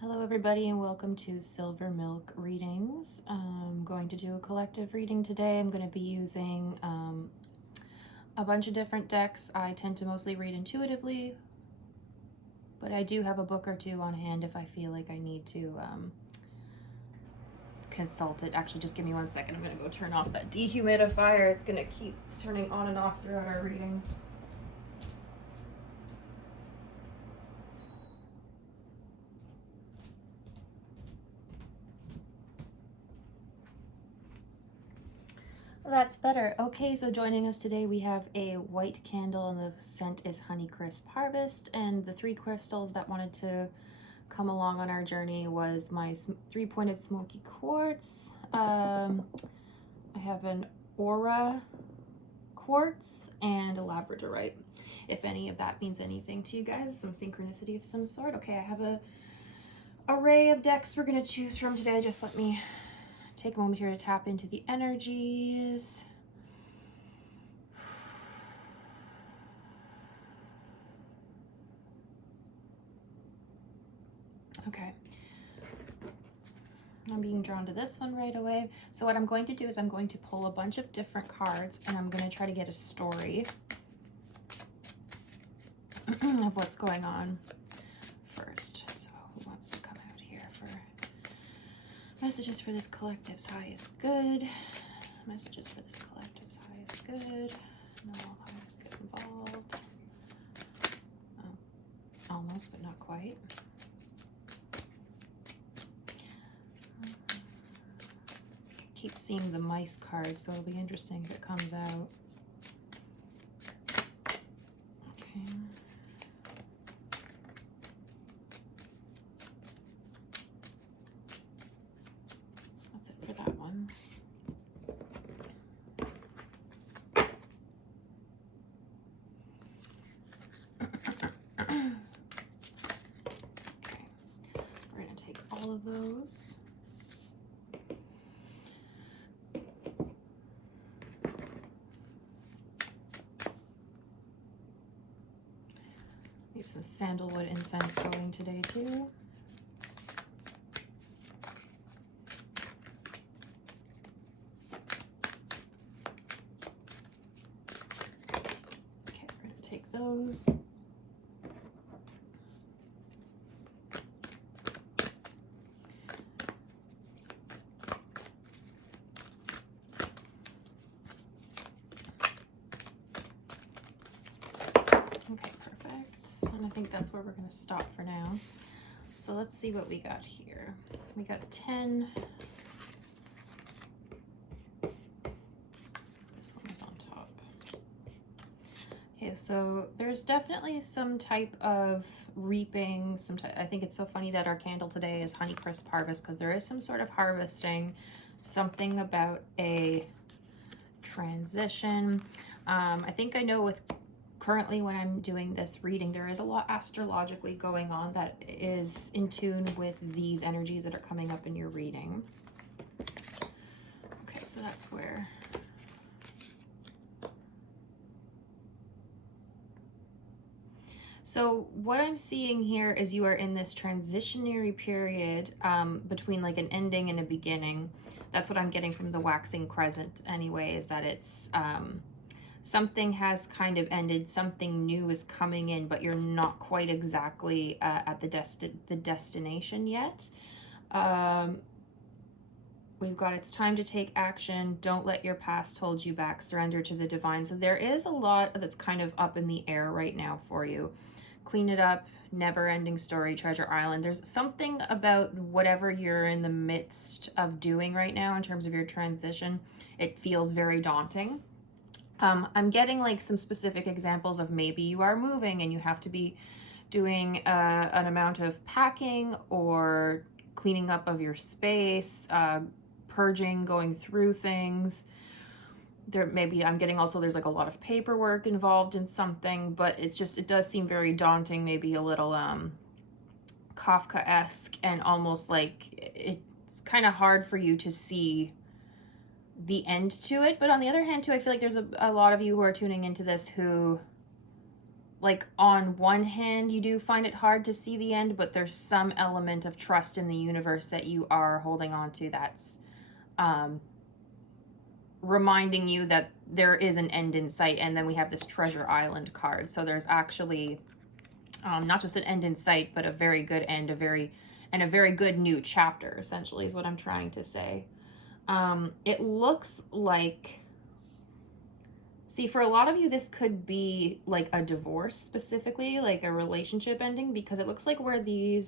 Hello everybody and welcome to Silver Milk Readings. I'm going to do a collective reading today. I'm going to be using a bunch of different decks. I tend to mostly read intuitively, but I do have a book or two on hand if I feel like I need to consult it. Actually, just give me 1 second. I'm going to go turn off that dehumidifier. It's going to keep turning on and off throughout our reading. That's better. Okay, so joining us today we have a white candle and the scent is Honeycrisp Harvest, and the 3 crystals that wanted to come along on our journey was my 3-pointed smoky quartz. I have an aura quartz and a labradorite. If any of that means anything to you guys, some synchronicity of some sort. Okay, I have a array of decks we're going to choose from today. Just let me take a moment here to tap into the energies. Okay. I'm being drawn to this one right away. So what I'm going to do is I'm going to pull a bunch of different cards and I'm going to try to get a story of what's going on first. So who wants to come out here for messages for this collective's highest good? Messages for this collective's highest good. No highest good involved. Oh, almost, but not quite. Keep seeing the mice card, so it'll be interesting if it comes out. Okay. That's it for that one. Okay. We're going to take all of those. We have some sandalwood incense going today too. Okay, we're going to take those. Okay, perfect. And I think that's where we're going to stop for now. So let's see what we got here. We got 10. This one is on top. Okay, so there's definitely some type of reaping. I think it's so funny that our candle today is Honeycrisp Harvest because there is some sort of harvesting, something about a transition. I think I know with currently when I'm doing this reading, there is a lot astrologically going on that is in tune with these energies that are coming up in your reading. Okay, so that's where. So what I'm seeing here is you are in this transitionary period between like an ending and a beginning. That's what I'm getting from the waxing crescent anyway, is that it's something has kind of ended, something new is coming in, but you're not quite exactly at the destination yet. We've got it's time to take action. Don't let your past hold you back. Surrender to the divine. So there is a lot that's kind of up in the air right now for you. Clean it up. Never ending story. Treasure Island. There's something about whatever you're in the midst of doing right now in terms of your transition. It feels very daunting. I'm getting like some specific examples of maybe you are moving and you have to be doing an amount of packing or cleaning up of your space, purging, going through things. There maybe I'm getting also there's like a lot of paperwork involved in something, but it's just, it does seem very daunting, maybe a little Kafka-esque, and almost like it's kind of hard for you to see the end to it. But on the other hand too, I feel like there's a lot of you who are tuning into this who like on one hand, you do find it hard to see the end, but there's some element of trust in the universe that you are holding on to that's reminding you that there is an end in sight. And then we have this Treasure Island card. So there's actually not just an end in sight, but a very good end, a very good new chapter, essentially, is what I'm trying to say. It looks like, see, for a lot of you, this could be like a divorce specifically, like a relationship ending, because it looks like where the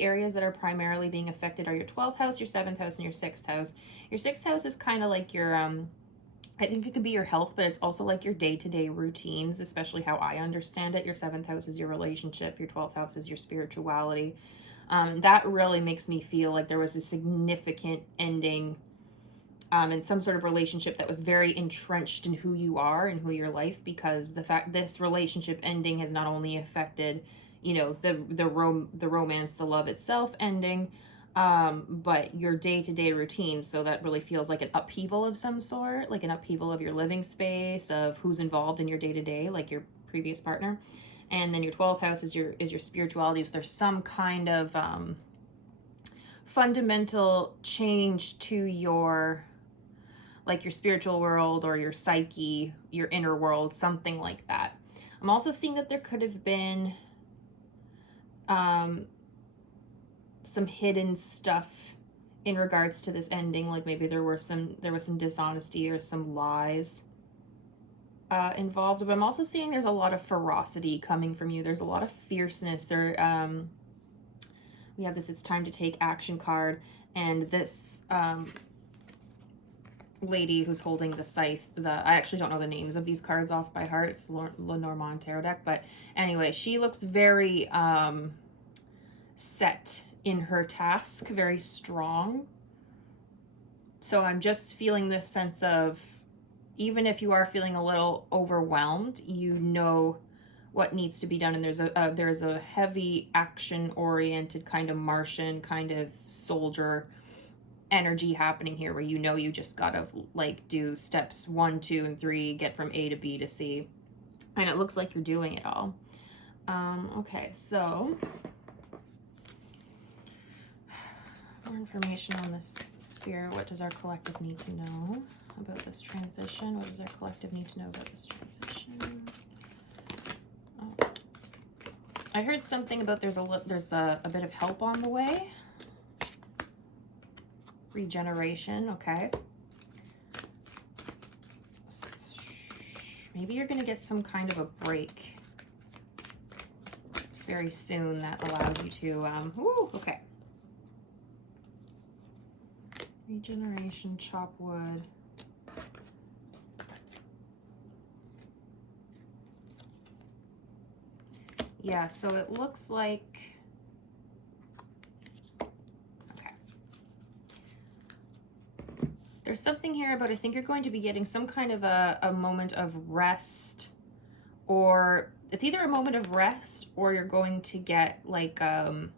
areas that are primarily being affected are your 12th house, your 7th house, and your 6th house. Your 6th house is kind of like your, I think it could be your health, but it's also like your day-to-day routines, especially how I understand it. Your 7th house is your relationship. Your 12th house is your spirituality. That really makes me feel like there was a significant ending in some sort of relationship that was very entrenched in who you are and who your life, because the fact this relationship ending has not only affected, you know, the romance, the love itself ending, but your day-to-day routine. So that really feels like an upheaval of some sort, like an upheaval of your living space, of who's involved in your day-to-day, like your previous partner. And then your 12th house is your spirituality. So there's some kind of fundamental change to your, like, your spiritual world or your psyche, your inner world, something like that. I'm also seeing that there could have been some hidden stuff in regards to this ending, like maybe there was some dishonesty or some lies involved. But I'm also seeing there's a lot of ferocity coming from you. There's a lot of fierceness there. We have this "It's time to take action" card, and this lady who's holding the scythe, I actually don't know the names of these cards off by heart. It's the Lenormand tarot deck, but anyway, she looks very set in her task, very strong. So I'm just feeling this sense of, even if you are feeling a little overwhelmed, you know what needs to be done, and there's a heavy action oriented kind of Martian kind of soldier energy happening here, where you know you just gotta like do steps 1, 2, and 3, get from A to B to C, and it looks like you're doing it all. Okay, so more information on this sphere. What does our collective need to know about this transition? What does our collective need to know about this transition? Oh. I heard something about there's a bit of help on the way. Regeneration, okay. Maybe you're gonna get some kind of a break very soon that allows you to, okay. Regeneration, chop wood. Yeah, so it looks like, there's something here about, I think you're going to be getting some kind of a moment of rest, or it's either a moment of rest or you're going to get like a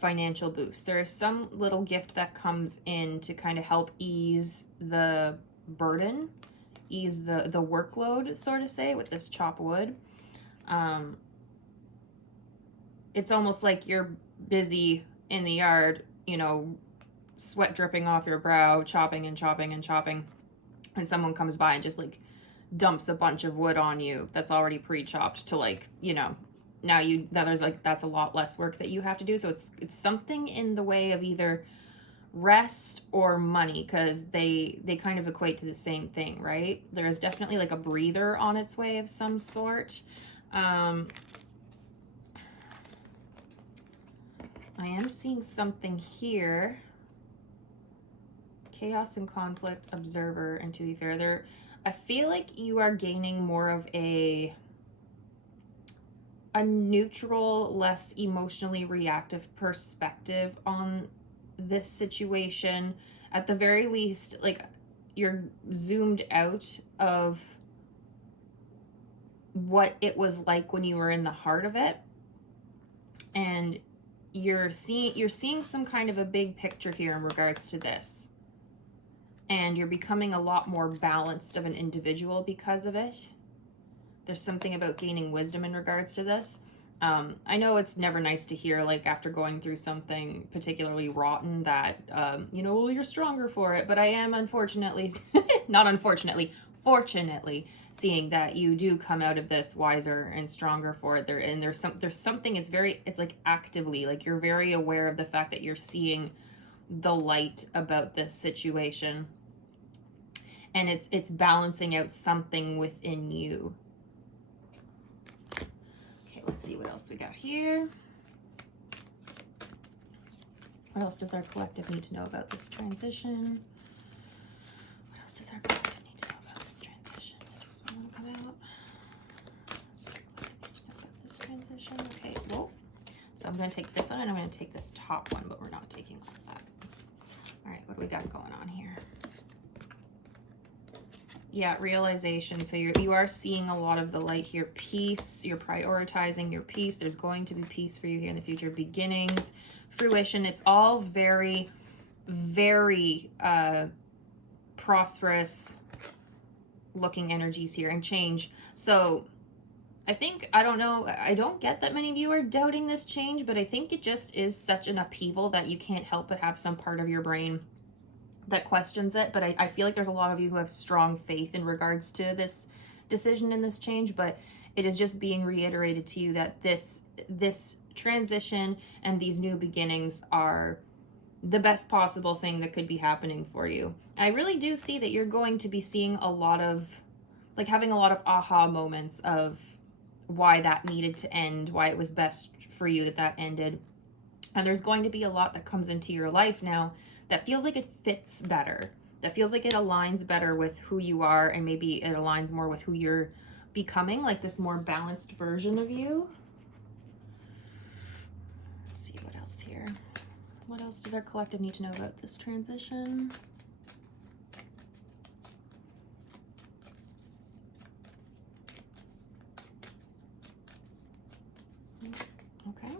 financial boost. There is some little gift that comes in to kind of help ease the burden, ease the workload, sort of say, with this chop wood. It's almost like you're busy in the yard, you know, sweat dripping off your brow, chopping and chopping and chopping, and someone comes by and just like dumps a bunch of wood on you that's already pre-chopped to, like, you know, now there's like, that's a lot less work that you have to do. So it's something in the way of either rest or money, because they kind of equate to the same thing, right? There is definitely like a breather on its way of some sort. I am seeing something here. Chaos and conflict, observer, and to be fair, there, I feel like you are gaining more of a neutral, less emotionally reactive perspective on this situation. At the very least, like, you're zoomed out of what it was like when you were in the heart of it, and you're seeing some kind of a big picture here in regards to this, and you're becoming a lot more balanced of an individual because of it. There's something about gaining wisdom in regards to this. I know it's never nice to hear, like, after going through something particularly rotten that, you know, well, you're stronger for it. But I am unfortunately, not unfortunately, fortunately, seeing that you do come out of this wiser and stronger for it. There's something, it's like actively, like you're very aware of the fact that you're seeing the light about this situation. And it's balancing out something within you. Let's see what else we got here. What else does our collective need to know about this transition? What else does our collective need to know about this transition? Does this one come out? What does our collective need to know about this transition? Okay, whoa. So I'm going to take this one and I'm going to take this top one, but we're not taking all of that. All right, what do we got going on here? Yeah, realization. So you are seeing a lot of the light here. Peace. You're prioritizing your peace. There's going to be peace for you here in the future. Beginnings, fruition. It's all very, very prosperous looking energies here, and change. So I think, I don't know, I don't get that many of you are doubting this change, but I think it just is such an upheaval that you can't help but have some part of your brain that questions it. But I feel like there's a lot of you who have strong faith in regards to this decision and this change, but it is just being reiterated to you that this transition and these new beginnings are the best possible thing that could be happening for you. I really do see that you're going to be seeing a lot of, like, having a lot of aha moments of why that needed to end, why it was best for you that that ended. And there's going to be a lot that comes into your life now that feels like it fits better, that feels like it aligns better with who you are, and maybe it aligns more with who you're becoming, like this more balanced version of you. Let's see what else here. What else does our collective need to know about this transition? Okay.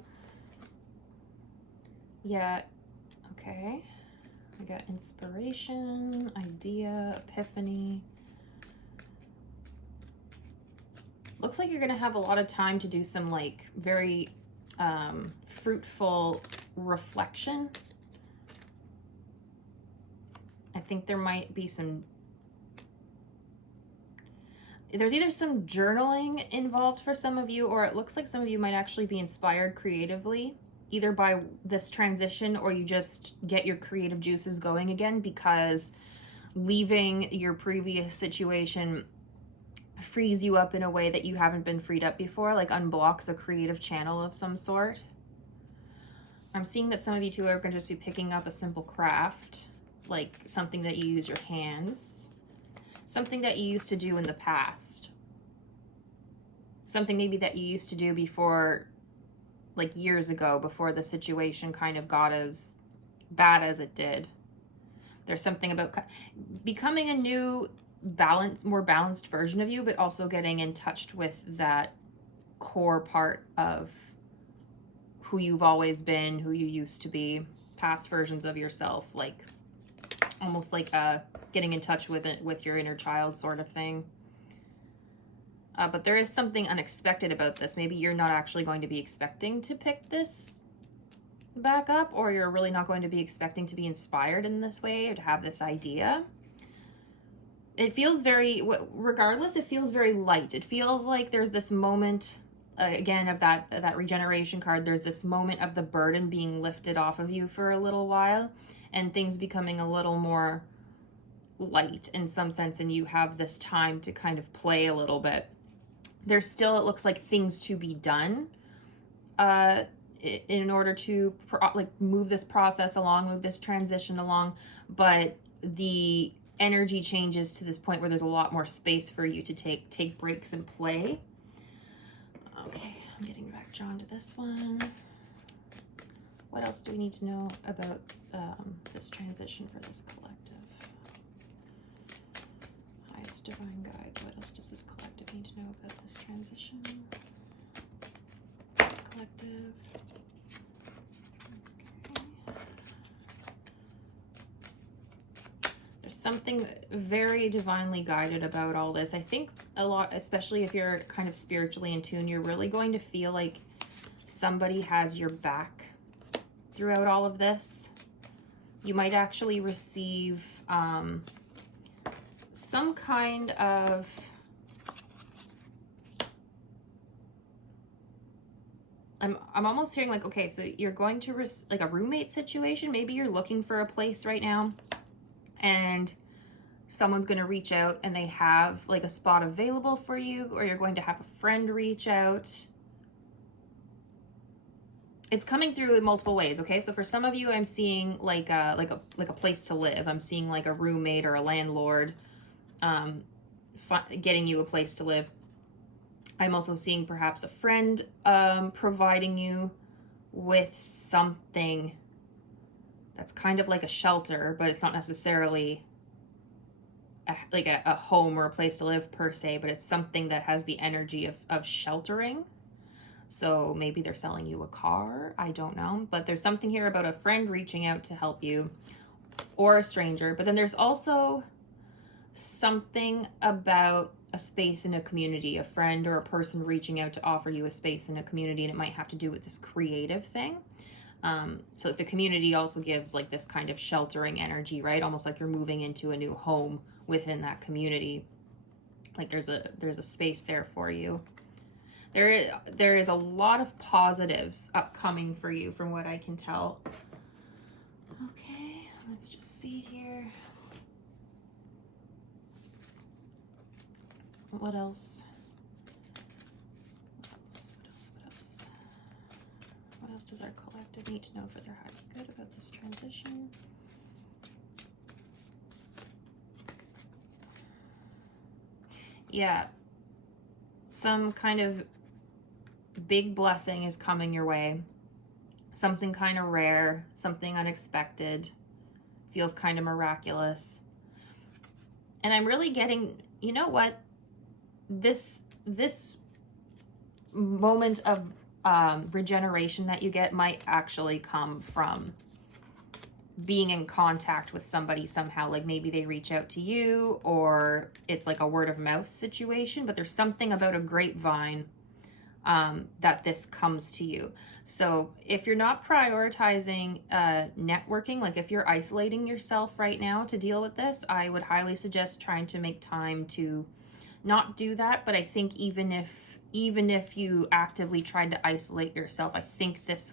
Yeah, okay. We got inspiration, idea, epiphany. Looks like you're going to have a lot of time to do some, like, very fruitful reflection. I think there might be there's either some journaling involved for some of you, or it looks like some of you might actually be inspired creatively, either by this transition, or you just get your creative juices going again because leaving your previous situation frees you up in a way that you haven't been freed up before, like unblocks a creative channel of some sort. I'm seeing that some of you too are going to just be picking up a simple craft, like something that you use your hands, something that you used to do in the past, something maybe that you used to do before, like years ago, before the situation kind of got as bad as it did. There's something about becoming a new more balanced version of you, but also getting in touch with that core part of who you've always been, who you used to be, past versions of yourself, like almost like getting in touch with it, with your inner child sort of thing. But there is something unexpected about this. Maybe you're not actually going to be expecting to pick this back up, or you're really not going to be expecting to be inspired in this way or to have this idea. It feels very, regardless, it feels very light. It feels like there's this moment, again, of that regeneration card, there's this moment of the burden being lifted off of you for a little while and things becoming a little more light in some sense, and you have this time to kind of play a little bit. There's still, it looks like, things to be done in order to move this process along, move this transition along, but the energy changes to this point where there's a lot more space for you to take breaks and play. Okay, I'm getting back drawn to this one. What else do we need to know about this transition for this collective? Highest divine guides. What else does this collective need to know about this transition? This collective. Something very divinely guided about all this. I think a lot, especially if you're kind of spiritually in tune, you're really going to feel like somebody has your back throughout all of this. You might actually receive some kind of I'm almost hearing like, okay, so you're going to like a roommate situation. Maybe you're looking for a place right now and someone's going to reach out and they have like a spot available for you, or you're going to have a friend reach out. It's coming through in multiple ways, okay? So for some of you, I'm seeing like a place to live. I'm seeing like a roommate or a landlord getting you a place to live. I'm also seeing perhaps a friend providing you with something that's kind of like a shelter, but it's not necessarily a home or a place to live per se, but it's something that has the energy of sheltering. So maybe they're selling you a car, I don't know. But there's something here about a friend reaching out to help you, or a stranger. But then there's also something about a space in a community, a friend or a person reaching out to offer you a space in a community, and it might have to do with this creative thing. So the community also gives like this kind of sheltering energy, right? Almost like you're moving into a new home within that community. Like there's a space there for you. There is a lot of positives upcoming for you from what I can tell. Okay, let's just see here. What else? What else does our collective need to know for their highest good about this transition? Yeah, some kind of big blessing is coming your way. Something kind of rare, something unexpected, feels kind of miraculous. And I'm really getting, you know what? This moment of regeneration that you get might actually come from being in contact with somebody somehow. Like maybe they reach out to you, or it's like a word of mouth situation, but there's something about a grapevine that this comes to you. So if you're not prioritizing networking, like if you're isolating yourself right now to deal with this, I would highly suggest trying to make time to not do that. But I think even if you actively tried to isolate yourself, I think this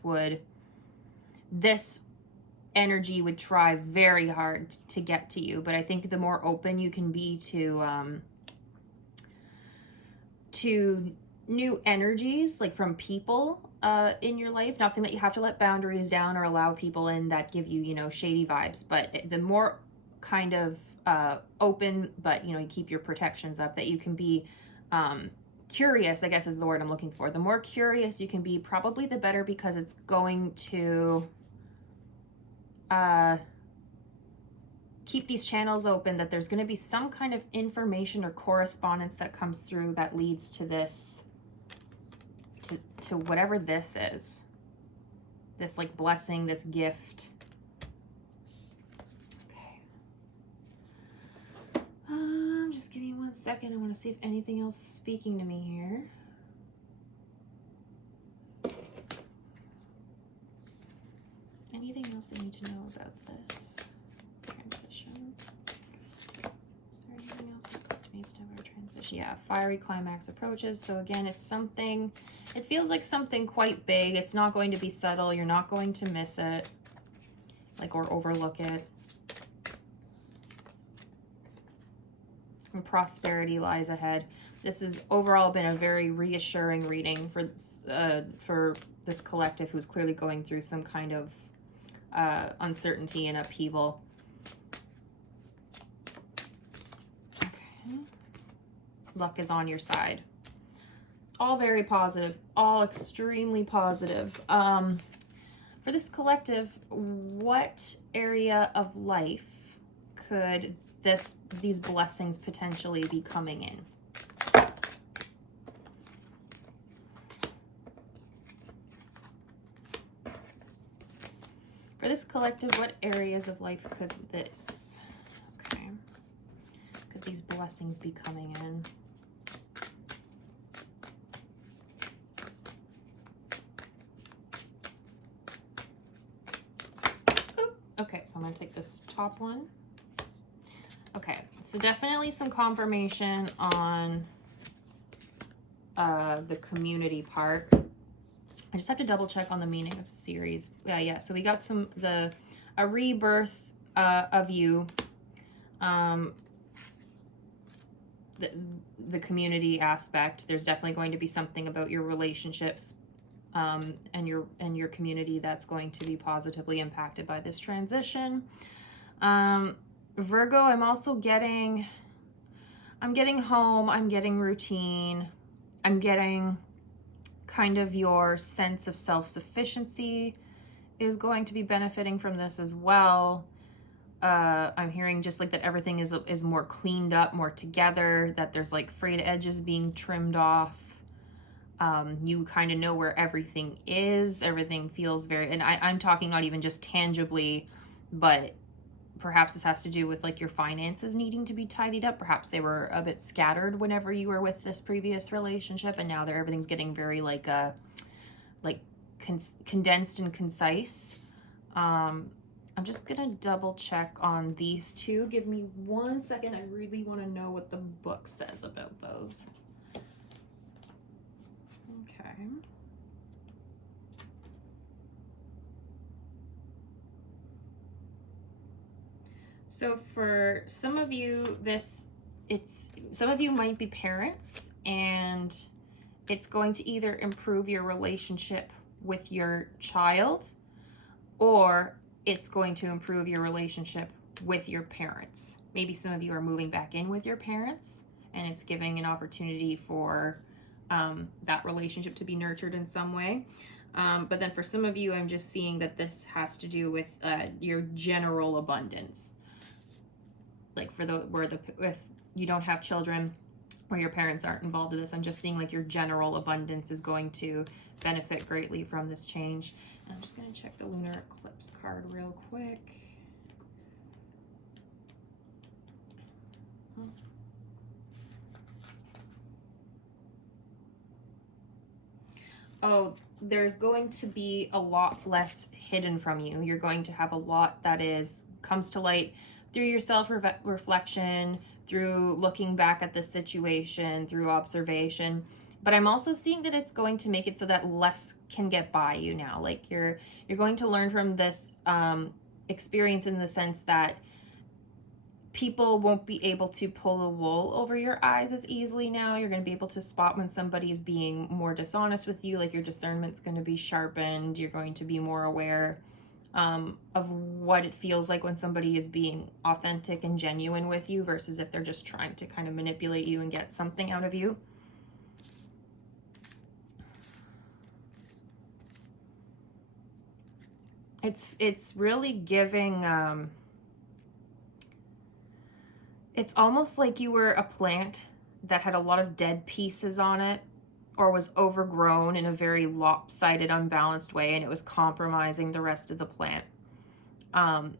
energy would try very hard to get to you. But I think the more open you can be to new energies, like from people in your life, not saying that you have to let boundaries down or allow people in that give you, shady vibes, but the more kind of open, but you keep your protections up, that you can be curious, I guess is the word I'm looking for. The more curious you can be, probably the better, because it's going to keep these channels open, that there's going to be some kind of information or correspondence that comes through that leads to this, to whatever this is, this like blessing, this gift. Okay. Just give me 1 second. I want to see if anything else is speaking to me here. Anything else I need to know about this transition? Is there anything else this collective needs to know about our transition? Yeah, fiery climax approaches. So again, it's something, it feels like something quite big. It's not going to be subtle. You're not going to miss it, or overlook it. And prosperity lies ahead. This has overall been a very reassuring reading for this collective who's clearly going through some kind of uncertainty and upheaval. Okay. Luck is on your side. All very positive, all extremely positive. For this collective, what area of life could these blessings potentially be coming in? For this collective, what areas of life could these blessings be coming in? Okay, so I'm going to take this top one. Okay, so definitely some confirmation on the community part. I just have to double check on the meaning of series. Yeah. So we got a rebirth of you. The community aspect. There's definitely going to be something about your relationships and your community that's going to be positively impacted by this transition. Virgo, I'm also getting home, I'm getting routine, I'm getting kind of your sense of self-sufficiency is going to be benefiting from this as well. I'm hearing just like that everything is more cleaned up, more together, that there's like frayed edges being trimmed off. You kind of know where everything is. Everything feels very, and I'm talking not even just tangibly, but perhaps this has to do with like your finances needing to be tidied up. Perhaps they were a bit scattered whenever you were with this previous relationship, and now everything's getting very condensed and concise. I'm just gonna double check on these two. Give me 1 second. I really want to know what the book says about those. Okay. So for some of you, some of you might be parents, and it's going to either improve your relationship with your child, or it's going to improve your relationship with your parents. Maybe some of you are moving back in with your parents, and it's giving an opportunity for that relationship to be nurtured in some way. But then for some of you, I'm just seeing that this has to do with your general abundance. Like if you don't have children or your parents aren't involved in this, I'm just seeing like your general abundance is going to benefit greatly from this change. And I'm just going to check the lunar eclipse card real quick. Oh, there's going to be a lot less hidden from you. You're going to have a lot that comes to light through your self-reflection, through looking back at the situation, through observation. But I'm also seeing that it's going to make it so that less can get by you now. Like you're going to learn from this experience in the sense that people won't be able to pull the wool over your eyes as easily now. You're going to be able to spot when somebody is being more dishonest with you. Like your discernment's going to be sharpened. You're going to be more aware of what it feels like when somebody is being authentic and genuine with you versus if they're just trying to kind of manipulate you and get something out of you. It's really giving, it's almost like you were a plant that had a lot of dead pieces on it, or was overgrown in a very lopsided, unbalanced way, and it was compromising the rest of the plant. And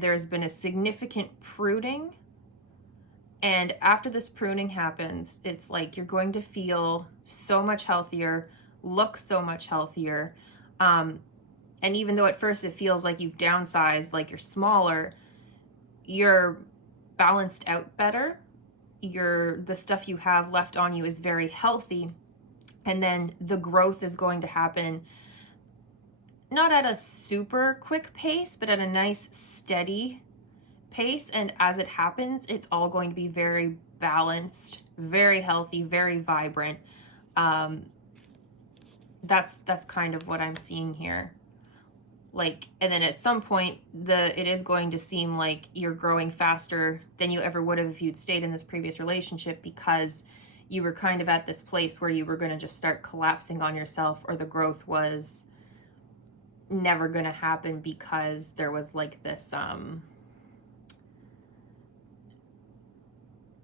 there's been a significant pruning. And after this pruning happens, it's like you're going to feel so much healthier, look so much healthier. And even though at first it feels like you've downsized, like you're smaller, you're balanced out better. The stuff you have left on you is very healthy. And then the growth is going to happen not at a super quick pace, but at a nice steady pace. And as it happens, it's all going to be very balanced, very healthy, very vibrant. That's kind of what I'm seeing here. Like, and then at some point, it is going to seem like you're growing faster than you ever would have if you'd stayed in this previous relationship, because you were kind of at this place where you were going to just start collapsing on yourself, or the growth was never going to happen because there was like this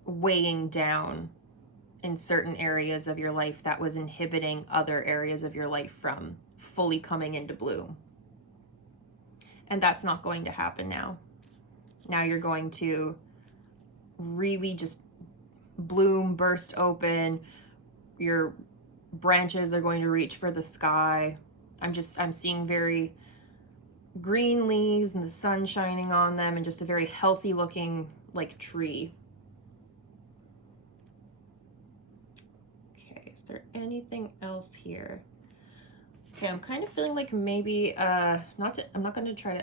weighing down in certain areas of your life that was inhibiting other areas of your life from fully coming into bloom. And that's not going to happen now. Now you're going to really just bloom, burst open. Your branches are going to reach for the sky. I'm seeing very, green leaves and the sun shining on them and just a very healthy looking like tree. Okay, is there anything else here? Okay, I'm kind of feeling like maybe I'm going to try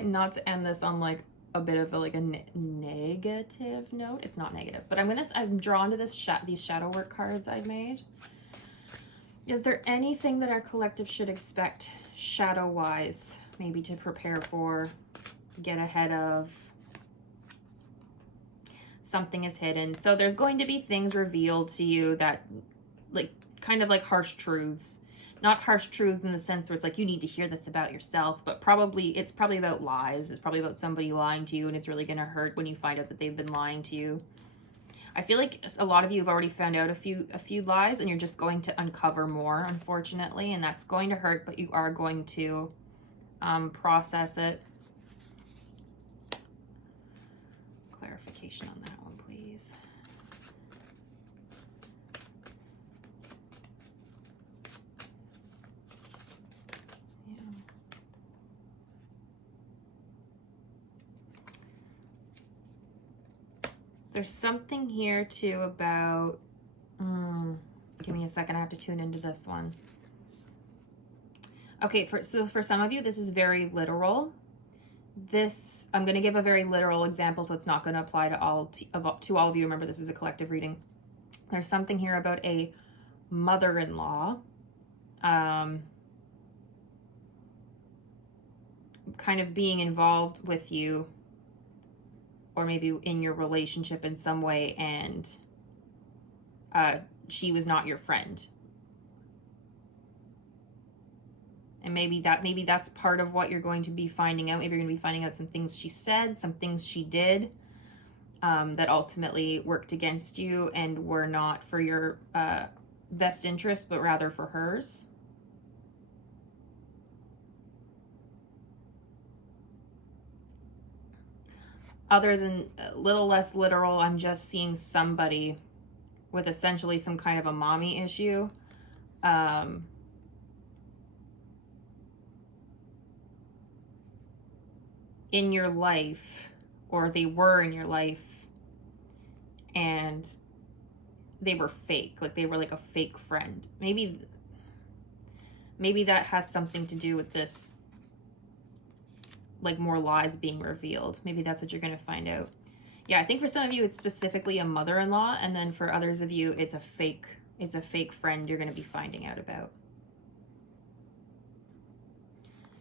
not to end this on like a bit of a negative note. It's not negative, but I'm drawn to these shadow work cards I've made. Is there anything that our collective should expect shadow wise, maybe to prepare for, get ahead of? Something is hidden. So there's going to be things revealed to you that like kind of like harsh truths. Not harsh truths in the sense where it's like you need to hear this about yourself, but it's probably about lies. It's probably about somebody lying to you, and it's really going to hurt when you find out that they've been lying to you. I feel like a lot of you have already found out a few lies, and you're just going to uncover more, unfortunately, and that's going to hurt, but you are going to process it. Clarification on that one, please. Yeah. There's something here too about, give me a second, I have to tune into this one. Okay, so for some of you, this is very literal. I'm going to give a very literal example, so it's not going to apply to all of you. Remember, this is a collective reading. There's something here about a mother-in-law kind of being involved with you, or maybe in your relationship in some way, and she was not your friend. And maybe that's part of what you're going to be finding out. Maybe you're going to be finding out some things she said, some things she did that ultimately worked against you and were not for your best interest, but rather for hers. Other than a little less literal, I'm just seeing somebody with essentially some kind of a mommy issue. In your life, or they were in your life, and they were fake, like they were like a fake friend. Maybe that has something to do with this, like more lies being revealed. Maybe that's what you're going to find out. Yeah, I think for some of you it's specifically a mother-in-law, and then for others of you it's a fake friend you're going to be finding out about.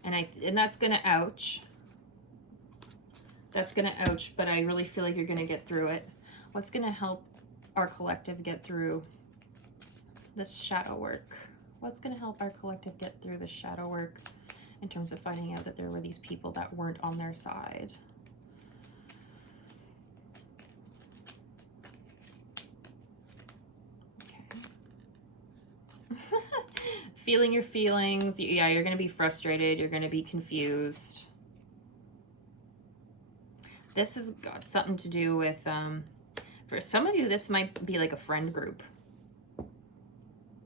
And that's going to ouch. That's going to ouch, but I really feel like you're going to get through it. What's going to help our collective get through this shadow work? What's going to help our collective get through the shadow work in terms of finding out that there were these people that weren't on their side? Okay. Feeling your feelings. Yeah, you're going to be frustrated. You're going to be confused. This has got something to do with, for some of you, this might be like a friend group.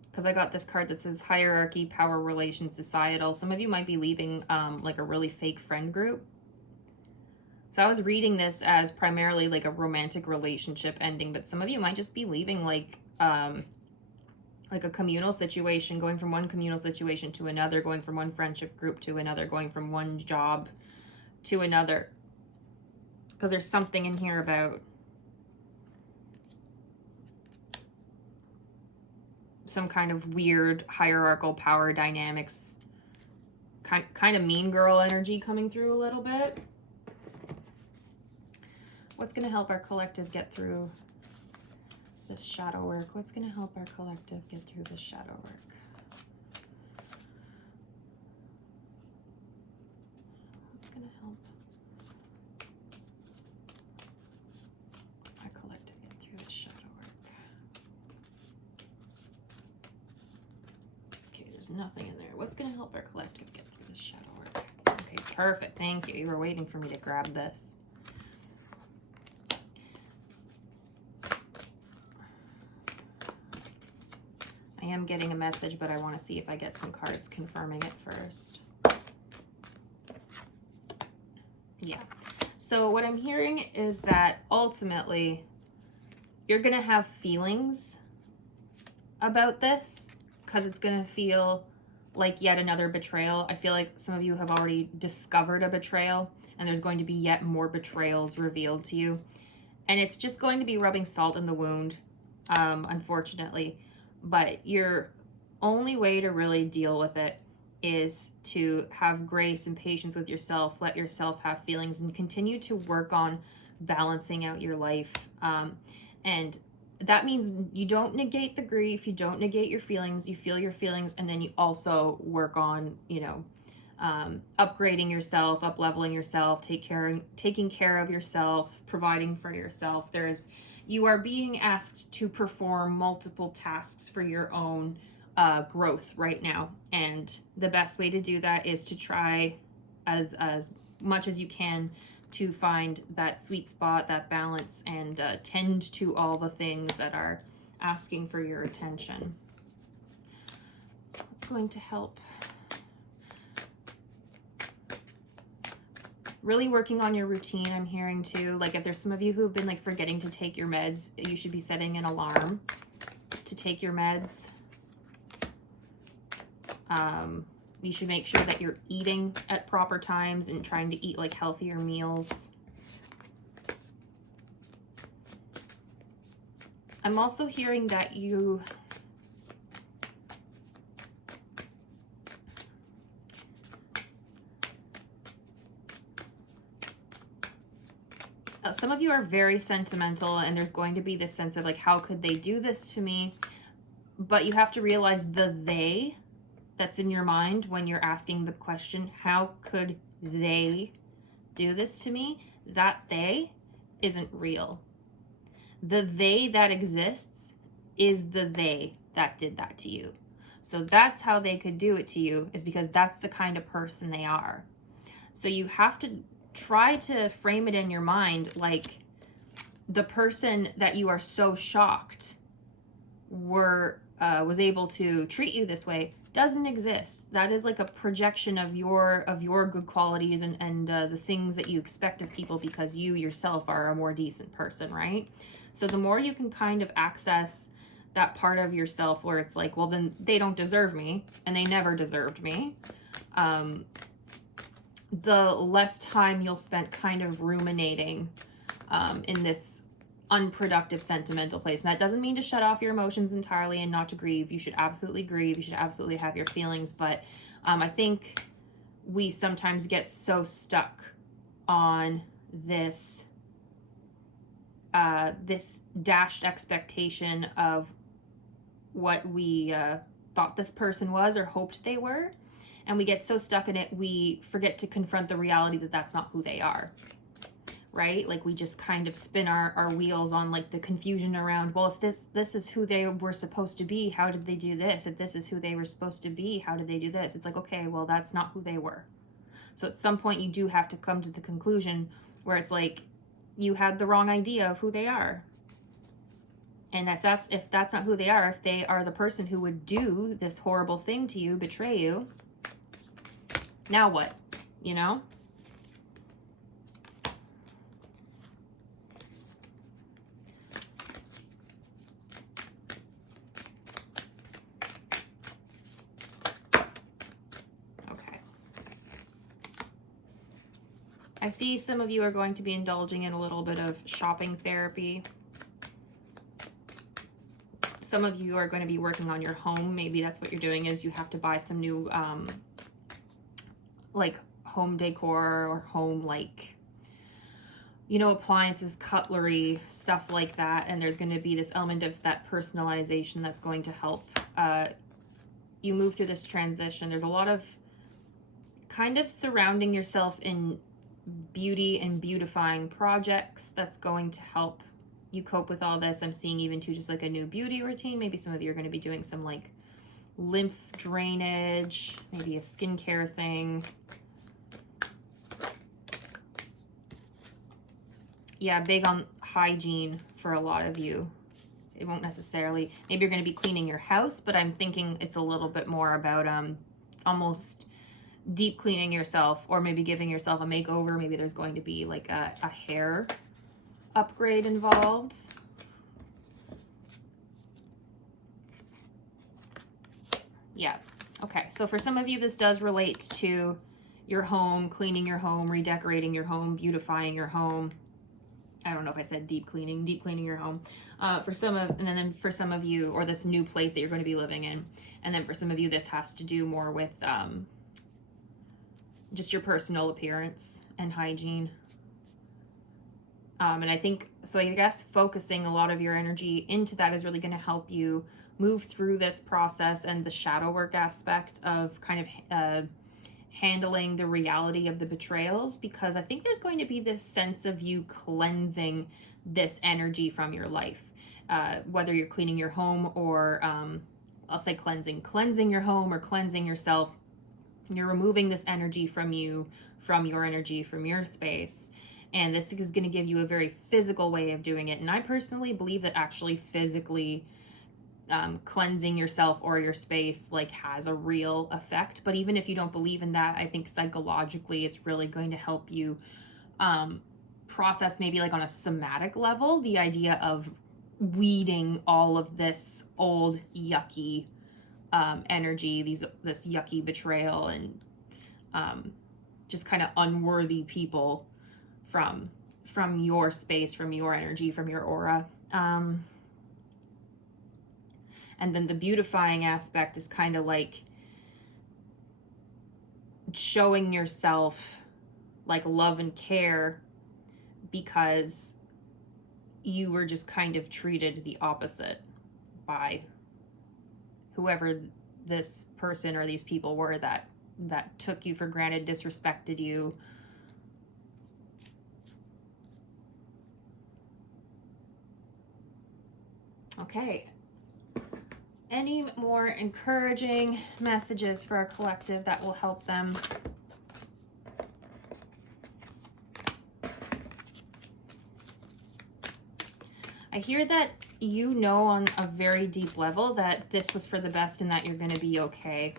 Because I got this card that says hierarchy, power relations, societal. Some of you might be leaving like a really fake friend group. So I was reading this as primarily like a romantic relationship ending, but some of you might just be leaving like a communal situation, going from one communal situation to another, going from one friendship group to another, going from one job to another. Because there's something in here about some kind of weird hierarchical power dynamics, kind of mean girl energy coming through a little bit. What's going to help our collective get through this shadow work? What's going to help our collective get through this shadow work? What's going to help our collective get through this shadow work? Okay, there's nothing in there. What's going to help our collective get through this shadow work? Okay, perfect. Thank you. You were waiting for me to grab this. I am getting a message, but I want to see if I get some cards confirming it first. Yeah. So what I'm hearing is that ultimately you're going to have feelings about this because it's going to feel like yet another betrayal. I feel like some of you have already discovered a betrayal, and there's going to be yet more betrayals revealed to you. And it's just going to be rubbing salt in the wound, unfortunately. But your only way to really deal with it is to have grace and patience with yourself, let yourself have feelings, and continue to work on balancing out your life. And that means you don't negate the grief, you don't negate your feelings, you feel your feelings, and then you also work on, upgrading yourself, up leveling yourself, taking care of yourself, providing for yourself. You are being asked to perform multiple tasks for your own growth right now, and the best way to do that is to try as much as you can to find that sweet spot, that balance, and tend to all the things that are asking for your attention. It's going to help. Really working on your routine, I'm hearing too. Like if there's some of you who've been like forgetting to take your meds, you should be setting an alarm to take your meds. You should make sure that you're eating at proper times and trying to eat like healthier meals. I'm also hearing that you some of you are very sentimental, and there's going to be this sense of like, how could they do this to me? But you have to realize the they that's in your mind when you're asking the question, how could they do this to me? That they isn't real. The they that exists is the they that did that to you. So that's how they could do it to you, is because that's the kind of person they are. So you have to try to frame it in your mind like the person that you are so shocked was able to treat you this way doesn't exist. That is like a projection of your good qualities and the things that you expect of people because you yourself are a more decent person, right? So the more you can kind of access that part of yourself where it's like, well, then they don't deserve me and they never deserved me, the less time you'll spend kind of ruminating in this unproductive sentimental place. And that doesn't mean to shut off your emotions entirely and not to grieve. You should absolutely grieve. You should absolutely have your feelings. But I think we sometimes get so stuck on this this dashed expectation of what we thought this person was or hoped they were. And we get so stuck in it, we forget to confront the reality that that's not who they are. Right? Like we just kind of spin our wheels on like the confusion around, well, if this is who they were supposed to be, how did they do this? If this is who they were supposed to be, how did they do this? It's like, okay, well, that's not who they were. So at some point you do have to come to the conclusion where it's like you had the wrong idea of who they are. And if that's not who they are, if they are the person who would do this horrible thing to you, betray you, now what? You know? I see some of you are going to be indulging in a little bit of shopping therapy. Some of you are going to be working on your home. Maybe that's what you're doing, is you have to buy some new like home decor or home like, appliances, cutlery, stuff like that. And there's going to be this element of that personalization that's going to help you move through this transition. There's a lot of kind of surrounding yourself in beauty and beautifying projects that's going to help you cope with all this. I'm seeing even too just like a new beauty routine. Maybe some of you are going to be doing some like lymph drainage, maybe a skincare thing. Yeah, big on hygiene for a lot of you. It won't necessarily, maybe you're going to be cleaning your house, but I'm thinking it's a little bit more about almost deep cleaning yourself, or maybe giving yourself a makeover. Maybe there's going to be like a hair upgrade involved. Yeah. Okay. So for some of you, this does relate to your home, cleaning your home, redecorating your home, beautifying your home. I don't know if I said deep cleaning your home. And then for some of you, or this new place that you're going to be living in. And then for some of you, this has to do more with just your personal appearance and hygiene. And I think, so I guess focusing a lot of your energy into that is really going to help you move through this process and the shadow work aspect of kind of handling the reality of the betrayals, because I think there's going to be this sense of you cleansing this energy from your life, whether you're cleaning your home or I'll say cleansing your home or cleansing yourself. You're removing this energy from you, from your energy, from your space. And this is going to give you a very physical way of doing it. And I personally believe that actually physically cleansing yourself or your space like has a real effect. But even if you don't believe in that, I think psychologically it's really going to help you process, maybe like on a somatic level, the idea of weeding all of this old yucky energy, this yucky betrayal and just kind of unworthy people from your space, from your energy, from your aura. And then the beautifying aspect is kind of like showing yourself like love and care because you were just kind of treated the opposite by whoever this person or these people were that took you for granted, disrespected you. Okay. Any more encouraging messages for our collective that will help them? I hear that you know on a very deep level that this was for the best and that you're going to be okay.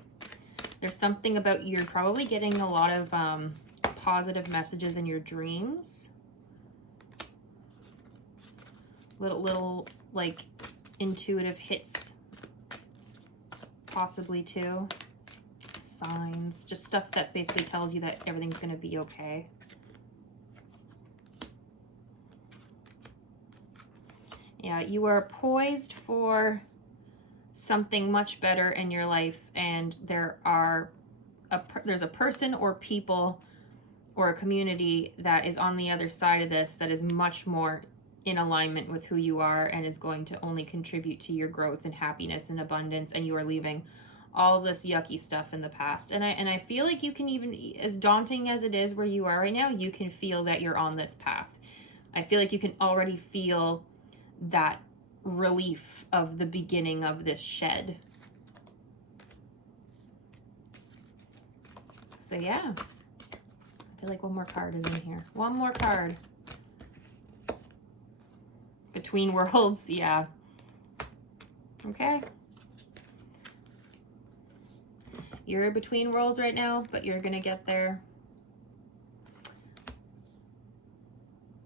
There's something about you're probably getting a lot of positive messages in your dreams. Little like intuitive hits possibly too. Signs, just stuff that basically tells you that everything's going to be okay. Yeah, you are poised for something much better in your life, and there's a person or people or a community that is on the other side of this that is much more in alignment with who you are and is going to only contribute to your growth and happiness and abundance, and you are leaving all this yucky stuff in the past. And I feel like you can, even as daunting as it is where you are right now, you can feel that you're on this path. I feel like you can already feel that relief of the beginning of this shed. So yeah, I feel like one more card is in here. One more card. Between worlds, yeah. Okay. You're between worlds right now, but you're gonna get there.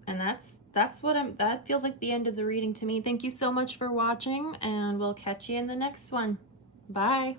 And that feels like the end of the reading to me. Thank you so much for watching, and we'll catch you in the next one. Bye.